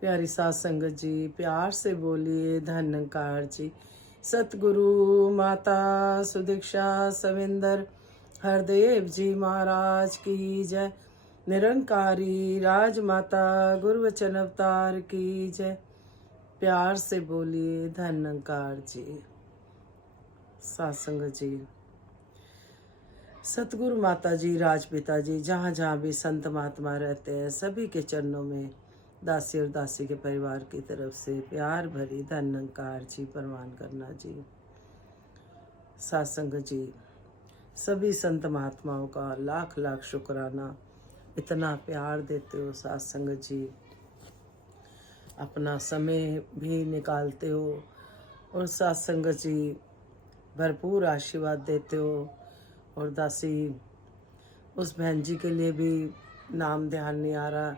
प्यारी सात संगत जी, प्यार से बोलिए धन्यकार जी। सतगुरु माता सुदीक्षा सविंदर हरदेव जी महाराज की जय। निरंकारी राजमाता गुरुवचन अवतार की जय। प्यार से बोलिए धन्यकार जी। सात संगत जी, सतगुरु माता जी, राजपिता जी, जहाँ जहाँ भी संत महात्मा रहते हैं सभी के चरणों में दासी और दासी के परिवार की तरफ से प्यार भरी धन्यकार जी प्रवान करना जी। सात जी, सभी संत महात्माओं का लाख लाख शुक्राना, इतना प्यार देते हो सात जी, अपना समय भी निकालते हो और सात जी भरपूर आशीर्वाद देते हो। और दासी, उस बहन जी के लिए भी नाम ध्यान नहीं आ रहा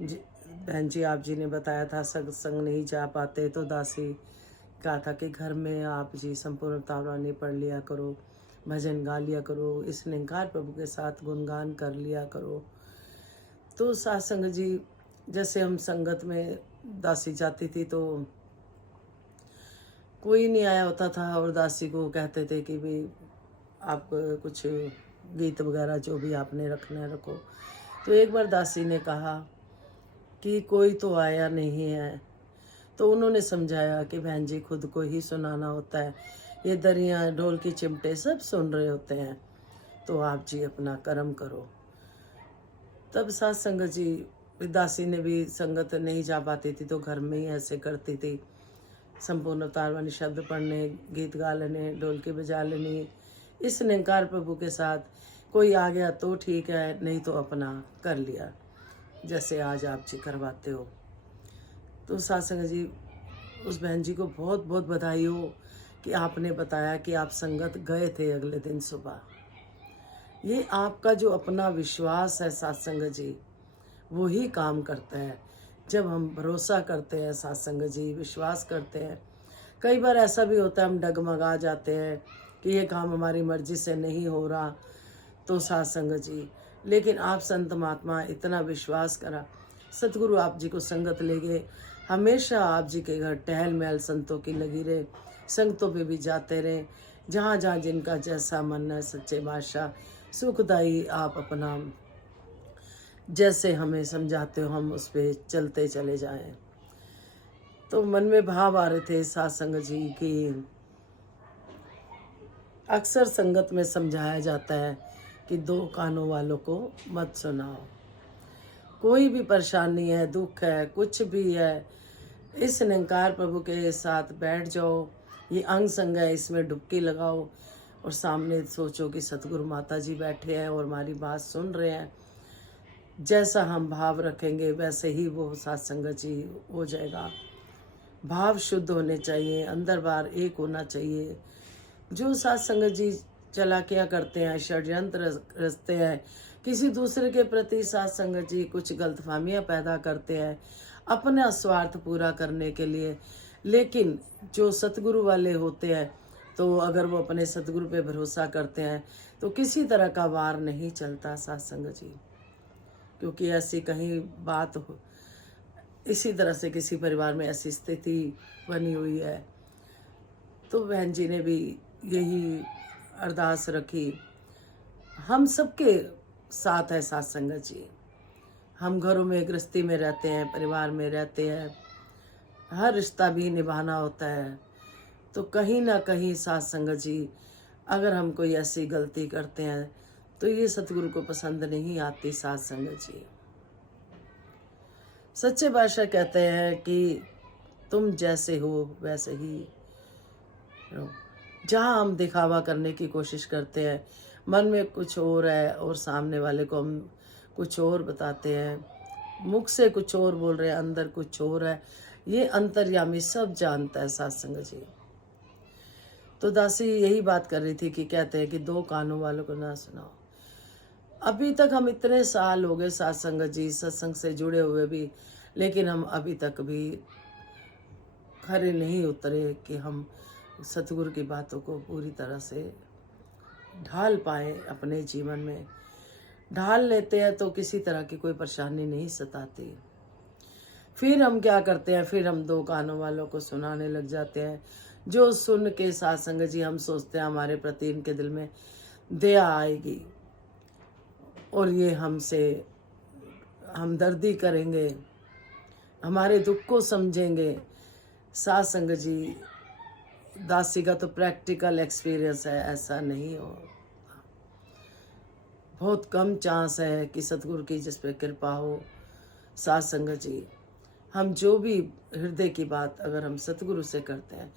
जी। बहन जी, आप जी ने बताया था सत्संग नहीं जा पाते, तो दासी कहा था कि घर में आप जी संपूर्ण तावरानी पढ़ लिया करो, भजन गा लिया करो, इस निंकार प्रभु के साथ गुणगान कर लिया करो। तो सात जी, जैसे हम संगत में दासी जाती थी तो कोई नहीं आया होता था और दासी को कहते थे कि भाई आप कुछ गीत वगैरह जो भी आपने रखना है रखो। तो एक बार दासी ने कहा कि कोई तो आया नहीं है, तो उन्होंने समझाया कि बहन जी खुद को ही सुनाना होता है, ये दरिया ढोल की चिमटे सब सुन रहे होते हैं, तो आप जी अपना कर्म करो। तब सात संगत जी, दासी ने भी संगत नहीं जा पाती थी तो घर में ही ऐसे करती थी, संपूर्ण अवतारवाणी शब्द पढ़ने, गीत गा लेने, ढोलकी बजा लेनी, इस निंकार प्रभु के साथ। कोई आ गया तो ठीक है, नहीं तो अपना कर लिया, जैसे आज आप जी करवाते हो। तो सात जी, उस बहन जी को बहुत बहुत बधाई हो कि आपने बताया कि आप संगत गए थे अगले दिन सुबह। ये आपका जो अपना विश्वास है सात संगत जी, वो ही काम करता है। जब हम भरोसा करते हैं सात संगत जी, विश्वास करते हैं, कई बार ऐसा भी होता है हम डगमगा जाते हैं कि ये काम हमारी मर्जी से नहीं हो रहा, तो सात संगत जी, लेकिन आप संत महात्मा इतना विश्वास करा, सतगुरु आप जी को संगत ले गए, हमेशा आप जी के घर टहल महल संतों की लगी रहे, संगतों पे भी जाते रहे, जहाँ जहाँ जिनका जैसा मन है, सच्चे बादशाह सुखदाई आप अपना जैसे हमें समझाते हो हम उस पर चलते चले जाएं। तो मन में भाव आ रहे थे सात संगत जी की अक्सर संगत में समझाया जाता है कि दो कानों वालों को मत सुनाओ। कोई भी परेशानी है, दुख है, कुछ भी है, इस निंकार प्रभु के साथ बैठ जाओ, ये अंग संग है, इसमें डुबकी लगाओ और सामने सोचो कि सतगुरु माता जी बैठे हैं और हमारी बात सुन रहे हैं। जैसा हम भाव रखेंगे वैसे ही वो सत्संगत जी हो जाएगा। भाव शुद्ध होने चाहिए, अंदर बाहर एक होना चाहिए। जो सत्संगत जी चालाकियाँ करते हैं, षड्यंत्र रचते हैं, किसी दूसरे के प्रति सत्संगत जी कुछ गलतफहमियाँ पैदा करते हैं अपना स्वार्थ पूरा करने के लिए। लेकिन जो सतगुरु वाले होते हैं, तो अगर वो अपने सतगुरु पे भरोसा करते हैं तो किसी तरह का वार नहीं चलता सत्संगत जी। क्योंकि ऐसी कहीं बात हो, इसी तरह से किसी परिवार में ऐसी स्थिति बनी हुई है, तो बहन जी ने भी यही अरदास रखी। हम सबके साथ है सात संगत जी, हम घरों में गृहस्थी में रहते हैं, परिवार में रहते हैं, हर रिश्ता भी निभाना होता है, तो कहीं ना कहीं सात संगत जी अगर हम कोई ऐसी गलती करते हैं तो ये सतगुरु को पसंद नहीं आती सात संगत जी। सच्चे बादशाह कहते हैं कि तुम जैसे हो वैसे ही रहो। जहाँ हम दिखावा करने की कोशिश करते हैं, मन में कुछ और है और सामने वाले को हम कुछ और बताते हैं, मुख से कुछ और बोल रहे हैं, अंदर कुछ और है, ये अंतर्यामी सब जानता है सात संगत जी। तो दासी यही बात कर रही थी कि कहते हैं कि दो कानों वालों को ना सुनाओ। अभी तक हम इतने साल हो गए सात संगत जी सत्संग से जुड़े हुए भी, लेकिन हम अभी तक भी खरे नहीं उतरे कि हम सतगुरु की बातों को पूरी तरह से ढाल पाए अपने जीवन में। ढाल लेते हैं तो किसी तरह की कोई परेशानी नहीं सताती। फिर हम क्या करते हैं, फिर हम 2 कानों वालों को सुनाने लग जाते हैं, जो सुन के सत्संग जी हम सोचते हैं हमारे प्रति इनके दिल में दया आएगी और ये हमसे हमदर्दी करेंगे, हमारे दुख को समझेंगे। सत्संग जी, दासी का तो प्रैक्टिकल एक्सपीरियंस है, ऐसा नहीं हो, बहुत कम चांस है कि सतगुरु की जिस पे कृपा हो। सत्संग जी, हम जो भी हृदय की बात अगर हम सतगुरु से करते हैं,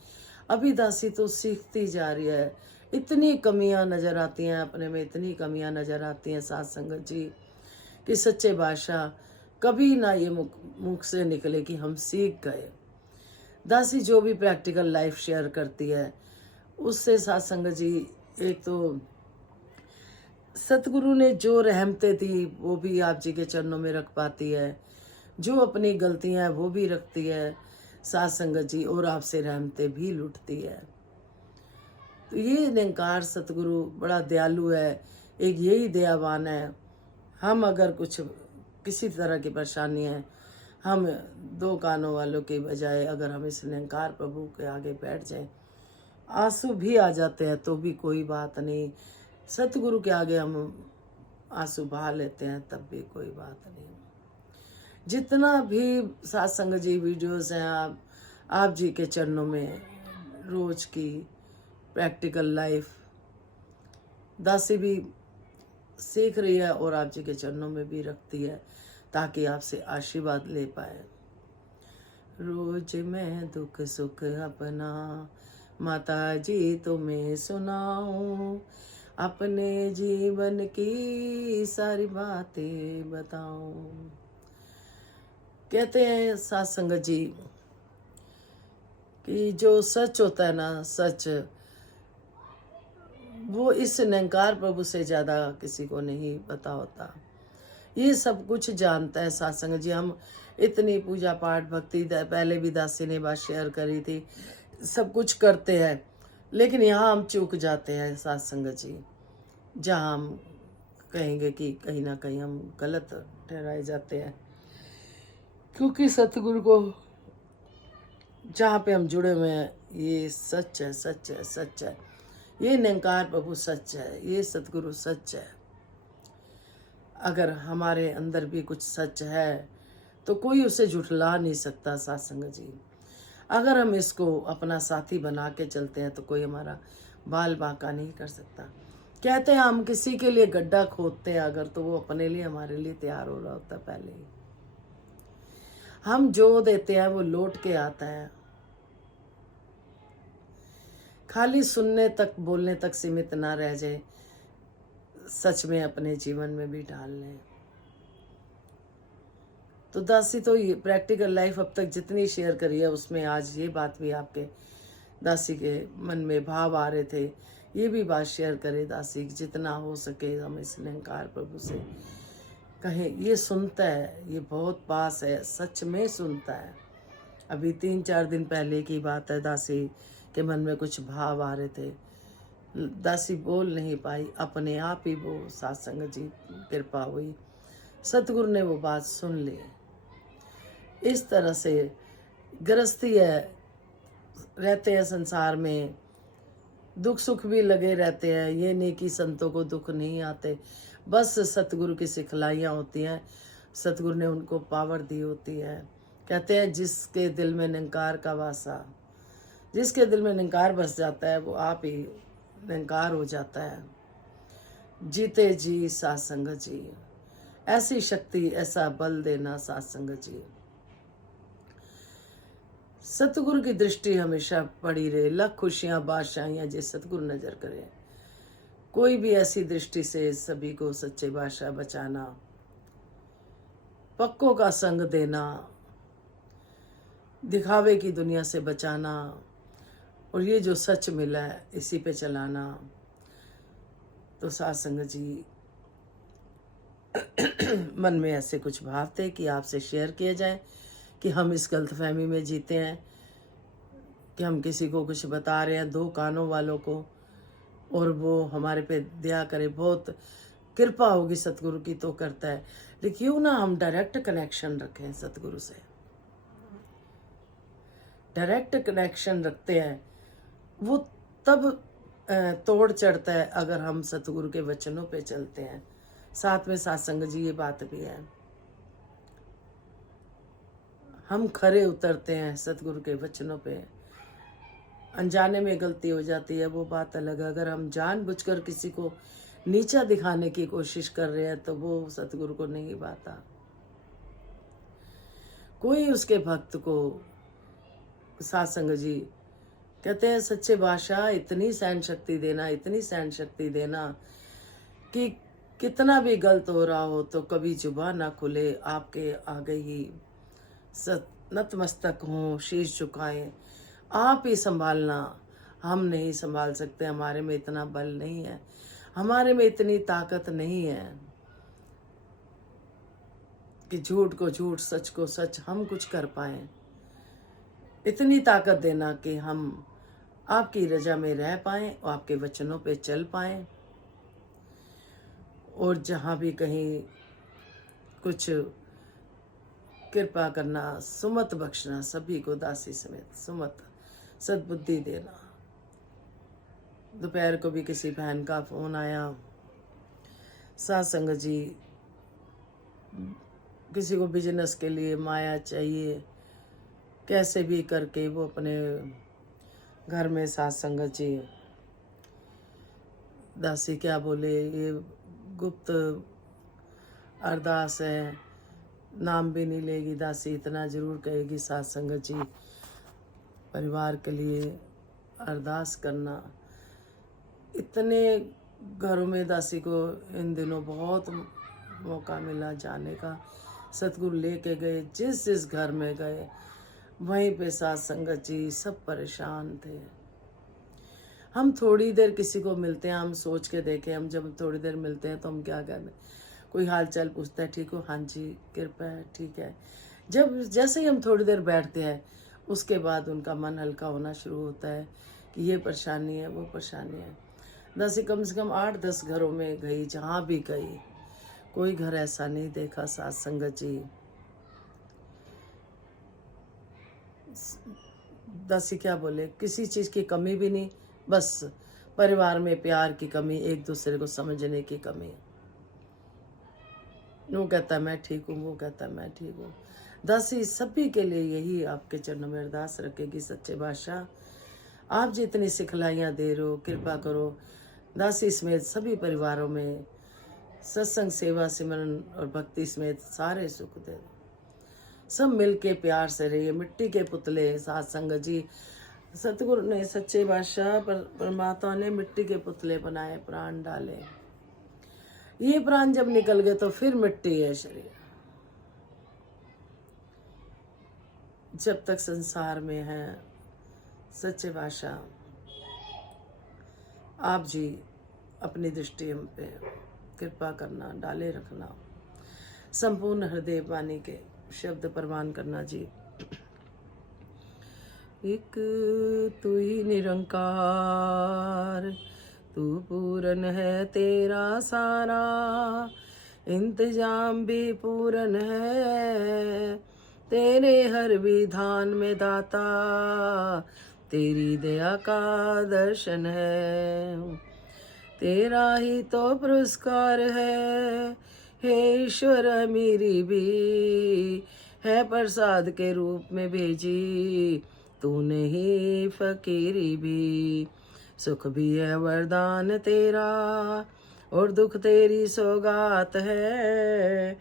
अभी दासी तो सीखती जा रही है, इतनी कमियां नजर आती हैं अपने में, इतनी कमियां नजर आती हैं सत्संग जी कि सच्चे बादशाह कभी ना ये मुख से निकले कि हम सीख गए। दासी जो भी प्रैक्टिकल लाइफ शेयर करती है उससे सत्संग जी, एक तो सतगुरु ने जो रहमतें थी वो भी आप जी के चरणों में रख पाती है, जो अपनी गलतियां वो भी रखती है सत्संग जी, और आपसे रहमतें भी लुटती है। तो ये निरंकार सतगुरु बड़ा दयालु है, एक यही दयावान है। हम अगर कुछ किसी तरह की परेशानी है, हम 2 कानों वालों के बजाय अगर हम इस निरंकार प्रभु के आगे बैठ जाएं, आंसू भी आ जाते हैं तो भी कोई बात नहीं, सतगुरु के आगे हम आंसू बहा लेते हैं तब भी कोई बात नहीं। जितना भी सत्संग जी वीडियोस हैं, आप जी के चरणों में रोज की प्रैक्टिकल लाइफ दासी भी सीख रही है और आप जी के चरणों में भी रखती है ताकि आपसे आशीर्वाद ले पाए। रोज मैं दुख सुख अपना माता जी तुम्हें सुनाऊं, अपने जीवन की सारी बातें बताऊं। कहते हैं सत्संग जी कि जो सच होता है ना, सच वो इस निरंकार प्रभु से ज़्यादा किसी को नहीं पता होता। ये सब कुछ जानता है सत्संग जी। हम इतनी पूजा पाठ भक्ति पहले भी दासी ने बात शेयर करी थी, सब कुछ करते हैं, लेकिन यहाँ हम चूक जाते हैं सत्संग जी, जहाँ हम कहेंगे कि कहीं ना कहीं हम गलत ठहराए जाते हैं, क्योंकि सतगुरु को जहाँ पे हम जुड़े हुए हैं ये सच है, सच है, सच है। ये निरंकार प्रभु सच है, ये सतगुरु सच है। अगर हमारे अंदर भी कुछ सच है तो कोई उसे झुठला नहीं सकता सत्संग जी। अगर हम इसको अपना साथी बना के चलते हैं तो कोई हमारा बाल बांका नहीं कर सकता। कहते हैं हम किसी के लिए गड्ढा खोदते हैं अगर, तो वो अपने लिए हमारे लिए तैयार हो रहा होता है पहले ही। हम जो देते हैं वो लौट के आता है। खाली सुनने तक बोलने तक सीमित ना रह जाए, सच में अपने जीवन में भी ढाल लें। तो दासी तो ये प्रैक्टिकल लाइफ अब तक जितनी शेयर करी है उसमें आज ये बात भी आपके दासी के मन में भाव आ रहे थे, ये भी बात शेयर करे दासी, जितना हो सके हम इस निरंकार प्रभु से कहें। ये सुनता है, ये बहुत पास है, सच में सुनता है। अभी 3-4 दिन पहले की बात है, दासी के मन में कुछ भाव आ रहे थे, दासी बोल नहीं पाई, अपने आप ही वो सत्संग जी कृपा हुई, सतगुरु ने वो बात सुन ली। इस तरह से गृहस्थी है, रहते हैं संसार में, दुख सुख भी लगे रहते हैं। ये नहीं कि संतों को दुख नहीं आते, बस सतगुरु की सिखलाइयाँ होती हैं, सतगुरु ने उनको पावर दी होती है। कहते हैं जिसके दिल में निरंकार का वासा, जिसके दिल में निरंकार बस जाता है वो आप ही निरंकार हो जाता है। जीते जी सत्संग जी, ऐसी शक्ति ऐसा बल देना सत्संग जी। सतगुरु की दृष्टि हमेशा पड़ी रहे, लख खुशियां बादशाहियां जिस सतगुरु नजर करे। कोई भी ऐसी दृष्टि से सभी को सच्चे बादशाह बचाना, पक्कों का संग देना, दिखावे की दुनिया से बचाना, और ये जो सच मिला है इसी पे चलाना। तो सत्संग जी मन में ऐसे कुछ भाव थे कि आपसे शेयर किए जाए कि हम इस गलतफहमी में जीते हैं कि हम किसी को कुछ बता रहे हैं 2 कानों वालों को, और वो हमारे पे दया करे, बहुत कृपा होगी सतगुरु की तो करता है, लेकिन क्यों ना हम डायरेक्ट कनेक्शन रखें सतगुरु से। डायरेक्ट कनेक्शन रखते हैं, वो तब तोड़ चढ़ता है अगर हम सतगुरु के वचनों पे चलते हैं। साथ में सत्संग जी ये बात भी है, हम खरे उतरते हैं सतगुरु के वचनों पे। अनजाने में गलती हो जाती है वो बात अलग है, अगर हम जानबूझकर किसी को नीचा दिखाने की कोशिश कर रहे हैं तो वो सतगुरु को नहीं भाता। कोई उसके भक्त को सत्संग जी कहते हैं सच्चे बादशाह इतनी सहन शक्ति देना, इतनी सहन शक्ति देना कि कितना भी गलत हो रहा हो तो कभी जुबान ना खुले, आपके आगे ही नतमस्तक हों, शीश झुकाएं, आप ही संभालना, हम नहीं संभाल सकते, हमारे में इतना बल नहीं है, हमारे में इतनी ताकत नहीं है कि झूठ को झूठ, सच को सच हम कुछ कर पाए। इतनी ताकत देना कि हम आपकी रजा में रह पाएं और आपके वचनों पे चल पाएं, और जहाँ भी कहीं कुछ कृपा करना, सुमत बख्शना, सभी को दासी समेत सुमत सद्बुद्धि देना। दोपहर को भी किसी बहन का फोन आया, सत्संग जी किसी को बिजनेस के लिए माया चाहिए, कैसे भी करके वो अपने घर में सत्संग जी। दासी क्या बोले, ये गुप्त अरदास है, नाम भी नहीं लेगी दासी, इतना जरूर कहेगी सत्संग जी परिवार के लिए अरदास करना। इतने घरों में दासी को इन दिनों बहुत मौका मिला जाने का, सतगुरु लेके गए, जिस जिस घर में गए वहीं पे सत्संग जी सब परेशान थे। हम थोड़ी देर किसी को मिलते हैं, हम सोच के देखें, हम जब थोड़ी देर मिलते हैं तो हम क्या कहते हैं, कोई हाल चाल पूछता है, ठीक हो, हाँ जी कृपा है, ठीक है। जब जैसे ही हम थोड़ी देर बैठते हैं उसके बाद उनका मन हल्का होना शुरू होता है कि ये परेशानी है, वो परेशानी है। दासी कम से कम 8-10 घरों में गई, जहाँ भी गई कोई घर ऐसा नहीं देखा सत्संग जी। दासी क्या बोले, किसी चीज़ की कमी भी नहीं, बस परिवार में प्यार की कमी, एक दूसरे को समझने की कमी। वो कहता है मैं ठीक हूँ, वो कहता है मैं ठीक हूँ। दासी सभी के लिए यही आपके चरणों में अरदास रखेगी, सच्चे बादशाह आप जितनी सिखलाइयाँ दे रहे हो, कृपा करो दासी समेत सभी परिवारों में सत्संग सेवा सिमरन और भक्ति समेत सारे सुख दे दो, सब मिल के प्यार से रहिए। मिट्टी के पुतले सत्संग जी, सतगुरु ने सच्चे बादशाह परमात्मा ने मिट्टी के पुतले बनाए, प्राण डाले, ये प्राण जब निकल गए तो फिर मिट्टी है शरीर। जब तक संसार में है सच्चे बादशाह आप जी अपनी दृष्टि हम पे कृपा करना, डाले रखना, संपूर्ण हृदय वाणी के शब्द प्रमाण करना जी। एक तू ही निरंकार, तू पूरन है तेरा सारा, इंतजाम भी पूरन है तेरे हर विधान में दाता, तेरी दया का दर्शन है, तेरा ही तो पुरस्कार है, हे ईश्वर मेरी भी है प्रसाद के रूप में भेजी तूने ही फकीरी भी, सुख भी है वरदान तेरा और दुख तेरी सौगात है,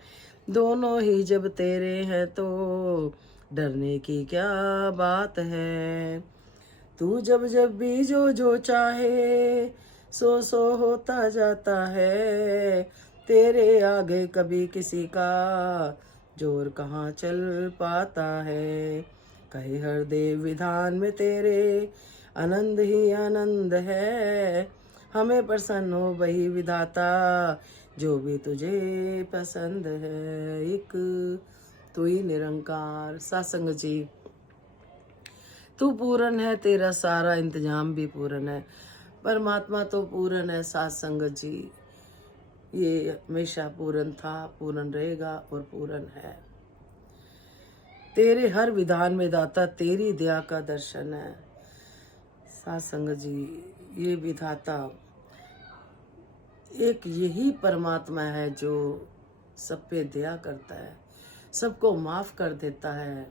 दोनों ही जब तेरे हैं तो डरने की क्या बात है, तू जब जब भी जो चाहे सो सो होता जाता है, तेरे आगे कभी किसी का जोर कहाँ चल पाता है, कहे हर देव विधान में तेरे आनंद ही आनंद है, हमें प्रसन्न हो वही विधाता जो भी तुझे पसंद है। एक तू ही निरंकार सत्संग जी, तू पूरन है, तेरा सारा इंतजाम भी पूरन है, परमात्मा तो पूरन है सत्संग जी, ये हमेशा पूरन था, पूरन रहेगा और पूरन है। तेरे हर विधान में दाता तेरी दया का दर्शन है। साथ संगत जी, ये विधाता एक यही परमात्मा है जो सब पे दया करता है, सबको माफ कर देता है।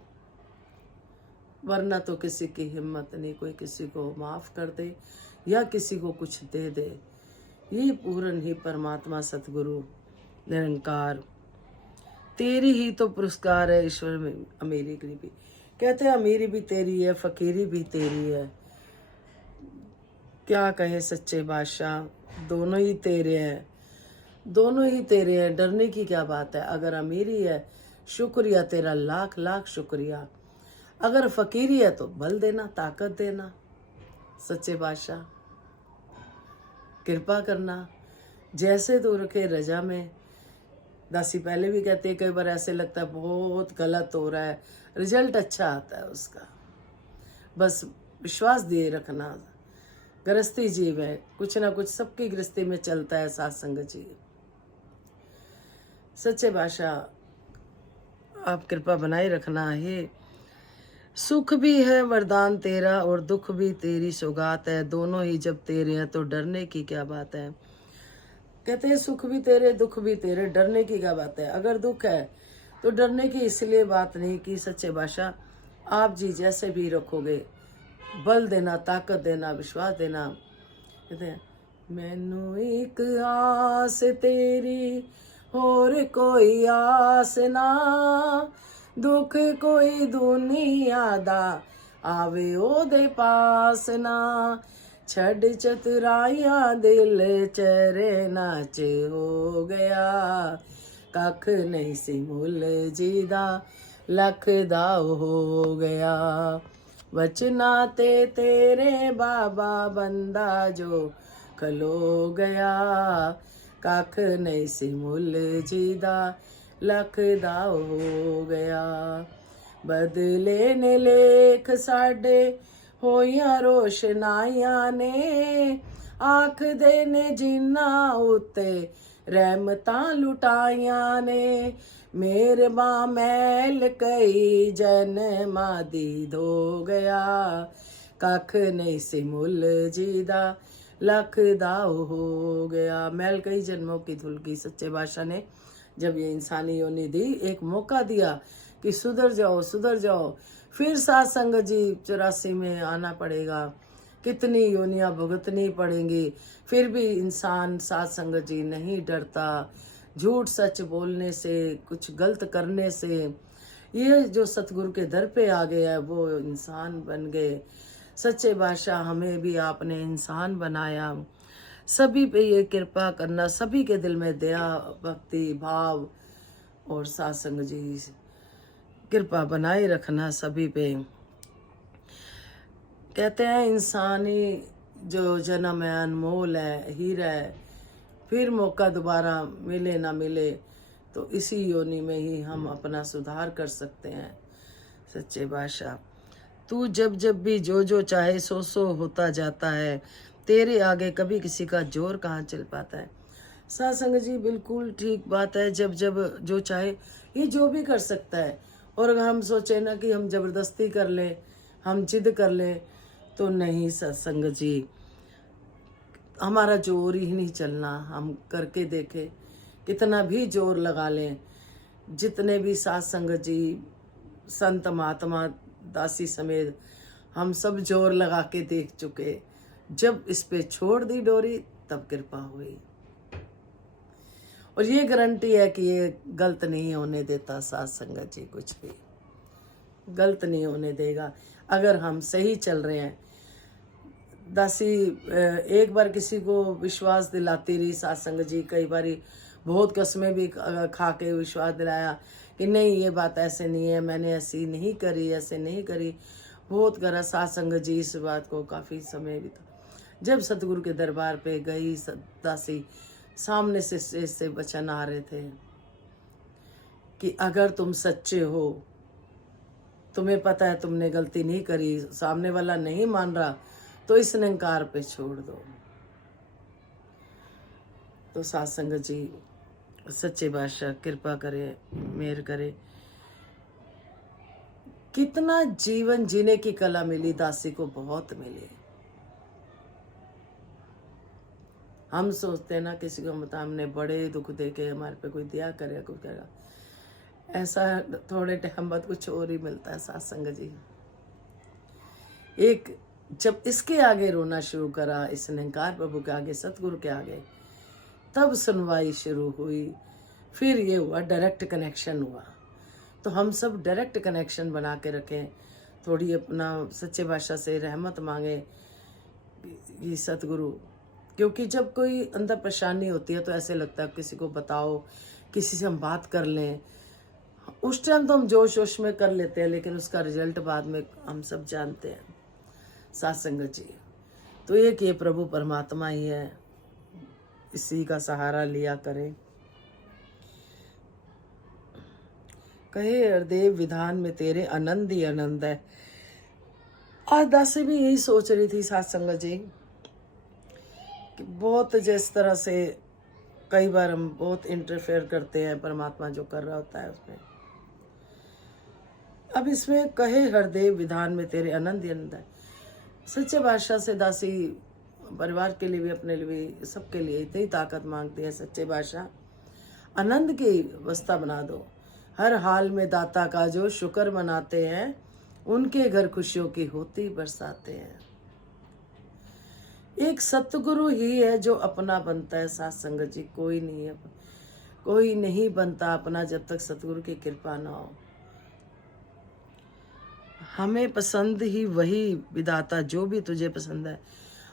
वरना तो किसी की हिम्मत नहीं, कोई किसी को माफ कर दे या किसी को कुछ दे दे। ये पूर्ण ही परमात्मा सतगुरु निरंकार, तेरी ही तो पुरस्कार है ईश्वर में। अमीरी गरीबी कहते हैं, अमीरी भी तेरी है, फकीरी भी तेरी है। क्या कहे सच्चे बादशाह, दोनों ही तेरे हैं, दोनों ही तेरे हैं। डरने की क्या बात है। अगर अमीरी है, शुक्रिया तेरा, लाख लाख शुक्रिया। अगर फकीरी है तो बल देना, ताकत देना। सच्चे बादशाह कृपा करना, जैसे तू रखे रजा में। दासी पहले भी कहती है, कई बार ऐसे लगता है बहुत गलत हो रहा है, रिजल्ट अच्छा आता है उसका। बस विश्वास दिए रखना। गृहस्थी जीव है, कुछ ना कुछ सबकी गृहस्थी में चलता है। साथ संगत जी, सच्चे बादशाह आप कृपा बनाए रखना है। सुख भी है वरदान तेरा और दुख भी तेरी सौगात है। दोनों ही जब तेरे हैं तो डरने की क्या बात है। कहते हैं सुख भी तेरे, दुख भी तेरे, डरने की क्या बात है। अगर दुख है तो डरने की इसलिए बात नहीं कि सच्चे बादशाह आप जी जैसे भी रखोगे, बल देना, ताकत देना, विश्वास देना। कहते हैं मैनू एक आस तेरी होर कोई आस ना, दुख कोई दुनिया दा आवे ओदे पास ना, छड़ चतुराइया दिल चरना च हो गया, कख नहीं सी मुल जी दा लख दा हो गया। वचना ते तेरे बाबा बंदा जो खलो गया, कख नहीं सी मुल जी दा लख दा हो गया। बदले ने लेख साडे होइया रोशनाइयां ने, आखदे ने जिन्ना उत्ते रहमतां लुटाइयां ने, मेहरबां मैल कई जन्मां दी धो गया, कख नहीं सी मुल जी दा लख दा हो गया। मैल कई जन्मों की धुल की। सच्चे बादशाह ने जब ये इंसानी योनि दी, एक मौका दिया कि सुधर जाओ, सुधर जाओ। फिर साथ संगत जी 84 में आना पड़ेगा, कितनी योनियां भुगतनी पड़ेंगी। फिर भी इंसान साथ संगत जी नहीं डरता झूठ सच बोलने से, कुछ गलत करने से। ये जो सतगुरु के दर पे आ गया है वो इंसान बन गए। सच्चे बादशाह हमें भी आपने इंसान बनाया। सभी पे ये कृपा करना, सभी के दिल में दया, भक्ति भाव और साथ संगत जी कृपा बनाए रखना सभी पे। कहते हैं इंसानी जो जन्म है अनमोल है, हीरा है। फिर मौका दोबारा मिले ना मिले तो इसी योनि में ही हम अपना सुधार कर सकते हैं। सच्चे बादशाह तू जब जब भी जो जो चाहे सो सो होता जाता है, तेरे आगे कभी किसी का जोर कहाँ चल पाता है। साथ संगत जी बिल्कुल ठीक बात है। जब जब जो चाहे ये जो भी कर सकता है। और अगर हम सोचे ना कि हम जबरदस्ती कर लें, हम जिद कर लें, तो नहीं सत्संग जी, हमारा जोर ही नहीं चलना। हम करके देखें, कितना भी जोर लगा लें, जितने भी साथ संगत जी, संत महात्मा दासी समेत हम सब जोर लगा के देख चुके। जब इस पे छोड़ दी डोरी तब कृपा हुई। और ये गारंटी है कि ये गलत नहीं होने देता। साथ संगत जी कुछ भी गलत नहीं होने देगा अगर हम सही चल रहे हैं। दासी एक बार किसी को विश्वास दिलाती रही साथ संगत जी, कई बारी बहुत कस्में भी खा के विश्वास दिलाया कि नहीं ये बात ऐसे नहीं है, मैंने ऐसी नहीं करी, ऐसे नहीं करी। बहुत करा साथ संगत जी इस बात को काफ़ी समय भी था। जब सतगुरु के दरबार पे गई दासी, सामने से वचन आ रहे थे कि अगर तुम सच्चे हो, तुम्हें पता है तुमने गलती नहीं करी, सामने वाला नहीं मान रहा, तो इस निंकार पे छोड़ दो। तो साथ संगत जी सच्चे बादशाह कृपा करे, मेहर करे। कितना जीवन जीने की कला मिली दासी को, बहुत मिली। हम सोचते हैं ना किसी को मतलब हमने बड़े दुख दे के हमारे पे कोई दिया करे कुछ करेगा, ऐसा थोड़े टाइम बाद कुछ और ही मिलता है सत्संग जी। एक जब इसके आगे रोना शुरू करा, इस निरंकार प्रभु के आगे, सतगुरु के आगे, तब सुनवाई शुरू हुई। फिर ये हुआ डायरेक्ट कनेक्शन हुआ। तो हम सब डायरेक्ट कनेक्शन बना के रखें, थोड़ी अपना सच्चे भाषा से रहमत मांगे ये सतगुरु, क्योंकि जब कोई अंदर परेशानी होती है तो ऐसे लगता है किसी को बताओ, किसी से हम बात कर लें। उस टाइम तो हम जोश जोश में कर लेते हैं, लेकिन उसका रिजल्ट बाद में हम सब जानते हैं सत्संग जी। तो एक ये प्रभु परमात्मा ही है, इसी का सहारा लिया करें। कहे हरदेव विधान में तेरे आनंद ही आनंद है। आज दासी भी यही सोच रही थी सत्संग जी कि बहुत जिस तरह से कई बार हम बहुत इंटरफेयर करते हैं, परमात्मा जो कर रहा होता है उसमें। अब इसमें कहे हरदेव विधान में तेरे आनंद ही आनंद है। सच्चे बादशाह से दासी परिवार के लिए भी, अपने लिए भी, सबके लिए इतनी ताकत मांगती है। सच्चे बादशाह आनंद की अवस्था बना दो, हर हाल में दाता का जो शुक्र मनाते हैं, उनके घर खुशियों की होती बरसाते हैं। एक सतगुरु ही है जो अपना बनता है सत्संग जी, कोई नहीं है, कोई नहीं बनता अपना जब तक सतगुरु की कृपा ना हो। हमें पसंद ही वही विधाता जो भी तुझे पसंद है।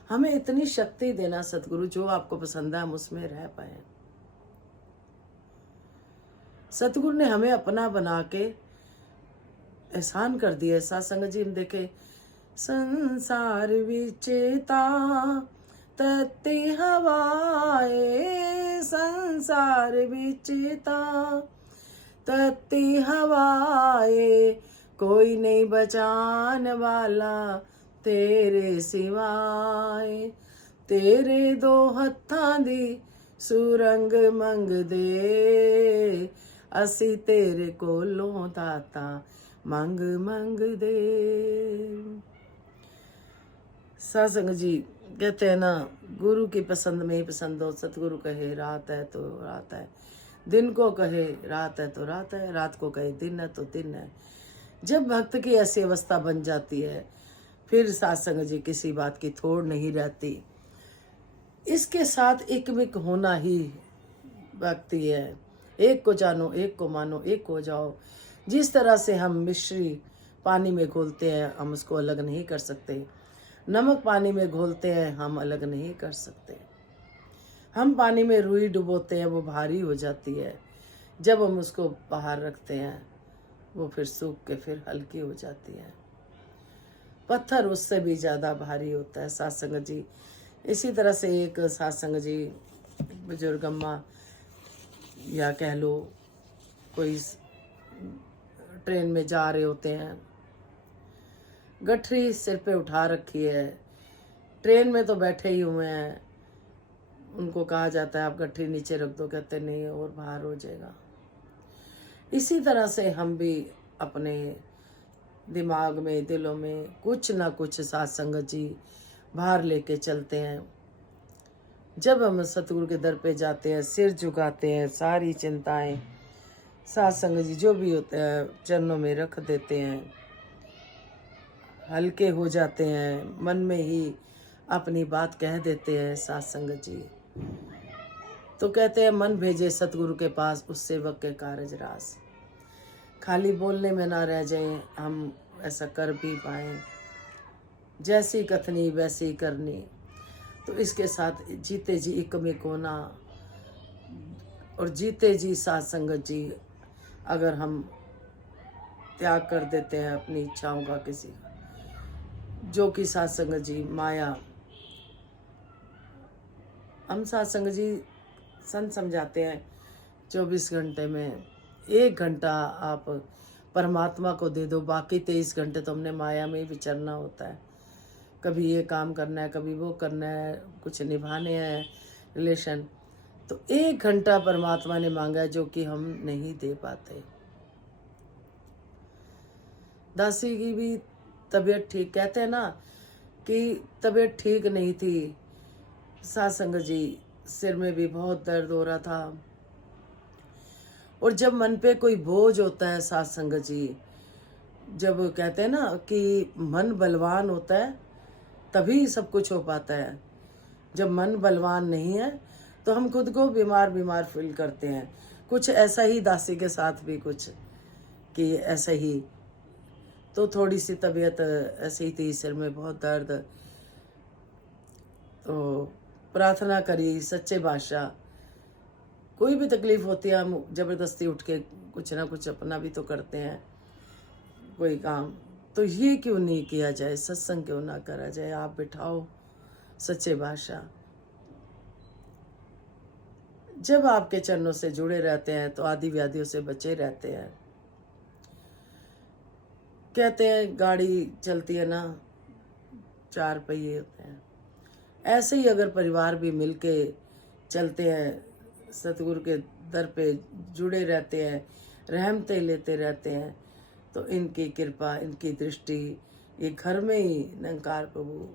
हमें इतनी शक्ति देना सतगुरु, जो आपको पसंद है हम उसमें रह पाए। सतगुरु ने हमें अपना बना के एहसान कर दिया। सत्संग जी हम देखे, संसार विचेता तत्ती हवाए, संसार विचेता तत्ती हवाए, कोई नहीं बचान वाला तेरे सिवाए, तेरे दो हत्थां दी सुरंग मंग दे, असी तेरे कोलों दाता मंग मंग दे। सत्संग जी कहते हैं ना, गुरु की पसंद में ही पसंद हो। सतगुरु कहे रात है तो रात है, दिन को कहे रात है तो रात है, रात को कहे दिन है तो दिन है। जब भक्त की ऐसी अवस्था बन जाती है, फिर सत्संग जी किसी बात की थोड़ नहीं रहती। इसके साथ एकमिक होना ही भक्ति है। एक को जानो, एक को मानो, एक हो जाओ। जिस तरह से हम मिश्री पानी में घोलते हैं, हम उसको अलग नहीं कर सकते। नमक पानी में घोलते हैं, हम अलग नहीं कर सकते। हम पानी में रुई डुबोते हैं, वो भारी हो जाती है। जब हम उसको बाहर रखते हैं, वो फिर सूख के फिर हल्की हो जाती है। पत्थर उससे भी ज़्यादा भारी होता है सत्संग जी। इसी तरह से एक सत्संग जी बुजुर्ग अम्मा, या कह लो कोई ट्रेन में जा रहे होते हैं, गठरी सिर पे उठा रखी है, ट्रेन में तो बैठे ही हुए हैं, उनको कहा जाता है आप गठरी नीचे रख दो, कहते नहीं और बाहर हो जाएगा। इसी तरह से हम भी अपने दिमाग में, दिलों में कुछ ना कुछ सत्संग जी बाहर लेके चलते हैं। जब हम सतगुरु के दर पे जाते हैं, सिर झुकाते हैं, सारी चिंताएं सत्संग जी जो भी होता है चरणों में रख देते हैं, हल्के हो जाते हैं, मन में ही अपनी बात कह देते हैं सत्संग जी। तो कहते हैं मन भेजे सतगुरु के पास, उस सेवक के कारज रास। खाली बोलने में ना रह जाएं, हम ऐसा कर भी पाएं। जैसी कथनी वैसी करनी। तो इसके साथ जीते जी एकमिक होना, और जीते जी सत्संग जी अगर हम त्याग कर देते हैं अपनी इच्छाओं का, किसी का, जो कि सत्संग जी माया। हम सत्संग जी संत समझाते हैं 24 घंटे में 1 घंटा आप परमात्मा को दे दो, बाकी 23 घंटे तो हमने माया में ही विचरना होता है। कभी ये काम करना है, कभी वो करना है, कुछ निभाने हैं रिलेशन। तो 1 घंटा परमात्मा ने मांगा है, जो कि हम नहीं दे पाते। दासी की भी तबीयत ठीक, कहते हैं ना कि तबीयत ठीक नहीं थी सासंग जी, सिर में भी बहुत दर्द हो रहा था। और जब मन पे कोई बोझ होता है सासंग जी, जब कहते हैं ना कि मन बलवान होता है तभी सब कुछ हो पाता है। जब मन बलवान नहीं है तो हम खुद को बीमार बीमार फील करते हैं। कुछ ऐसा ही दासी के साथ भी कुछ कि ऐसा ही, तो थोड़ी सी तबीयत ऐसी ही थी, सिर में बहुत दर्द। तो प्रार्थना करी सच्चे बादशाह, कोई भी तकलीफ होती है हम ज़बरदस्ती उठ के कुछ ना कुछ अपना भी तो करते हैं कोई काम, तो ये क्यों नहीं किया जाए, सत्संग क्यों ना करा जाए। आप बिठाओ सच्चे बादशाह। जब आपके चरणों से जुड़े रहते हैं तो आदि व्याधियों से बचे रहते हैं। कहते हैं गाड़ी चलती है ना, 4 पहिए होते हैं, ऐसे ही अगर परिवार भी मिलके चलते हैं, सतगुरु के दर पे जुड़े रहते हैं, रहमतें लेते रहते हैं, तो इनकी कृपा, इनकी दृष्टि, ये घर में ही निरंकार प्रभु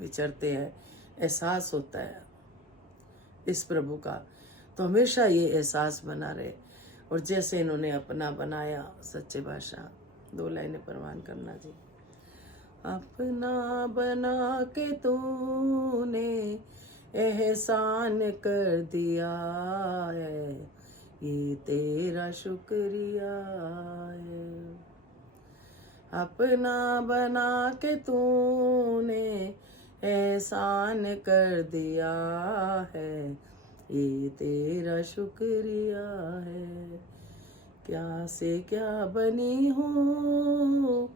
विचरते हैं, एहसास होता है इस प्रभु का। तो हमेशा ये एहसास बना रहे। और जैसे इन्होंने अपना बनाया सच्चे बादशाह, 2 लाइनें परवान करना जी। अपना बना के तूने एहसान कर दिया है, ये तेरा शुक्रिया है। अपना बना के तूने एहसान कर दिया है, ये तेरा शुक्रिया है। क्या से क्या बनी हूँ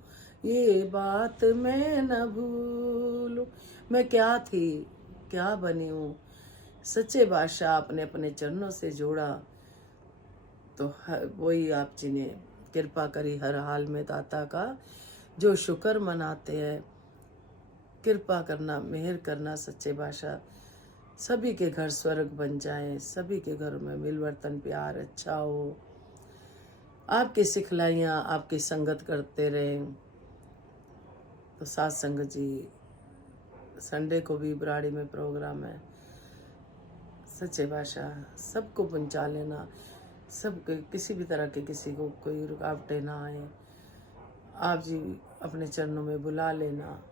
ये बात मैं न भूलूं। मैं क्या थी, क्या बनी हूँ। सच्चे बादशाह आपने अपने चरणों से जोड़ा तो वही आप जी ने कृपा करी हर हाल में दाता का, जो शुक्र मनाते हैं। कृपा करना, मेहर करना सच्चे बादशाह, सभी के घर स्वर्ग बन जाएं, सभी के घर में मिलवर्तन प्यार अच्छा हो, आपकी सिखलाइयाँ आपकी संगत करते रहें। तो सत्संग जी, संडे को भी बराड़ी में प्रोग्राम है। सच्चे बादशाह सबको पहुंचा लेना, सबके किसी भी तरह के किसी को कोई रुकावटें ना आए। आप जी अपने चरणों में बुला लेना।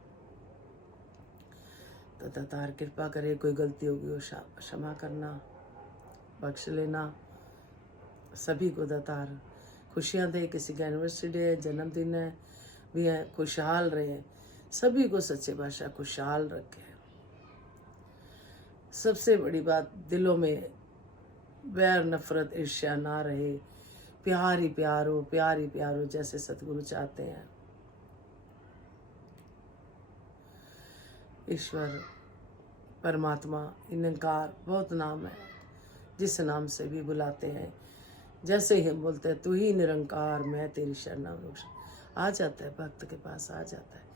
तो दातार कृपा करे, कोई गलती होगी वो क्षमा करना, बख्श लेना। सभी को दातार खुशियाँ दे, किसी का एनिवर्सरी डे है, जन्मदिन है भी है, खुशहाल रहे। सभी को सच्चे बादशाह खुशहाल रखे। सबसे बड़ी बात, दिलों में वैर नफरत ईर्ष्या ना रहे, प्यार ही प्यार हो, प्यार ही प्यार हो, जैसे सतगुरु चाहते हैं। ईश्वर परमात्मा निरंकार बहुत नाम है, जिस नाम से भी बुलाते हैं। जैसे ही हम बोलते हैं तू ही निरंकार, मैं तेरी शरणम, आ जाता है भक्त के पास, आ जाता है।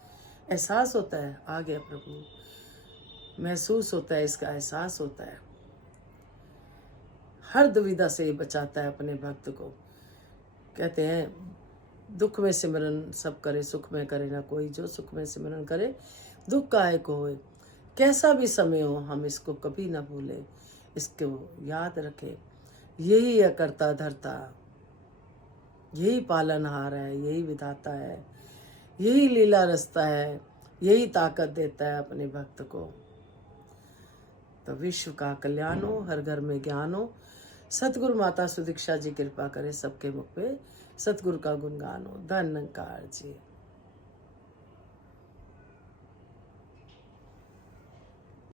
एहसास होता है आ गया प्रभु, महसूस होता है, इसका एहसास होता है। हर दुविधा से बचाता है अपने भक्त को। कहते हैं दुख में सिमरन सब करे, सुख में करे ना कोई, जो सुख में सिमरन करे दुख काहे को होए। कैसा भी समय हो हम इसको कभी ना भूले, इसको याद रखे। यही है करता धरता, यही पालनहार है, यही विधाता है, यही लीला रचता है, यही ताकत देता है अपने भक्त को। तो विश्व का कल्याण हो, हर घर में ज्ञान हो। सतगुरु माता सुदीक्षा जी कृपा करे, सबके मुख पे सतगुरु का गुणगान हो। धन्यकार जी।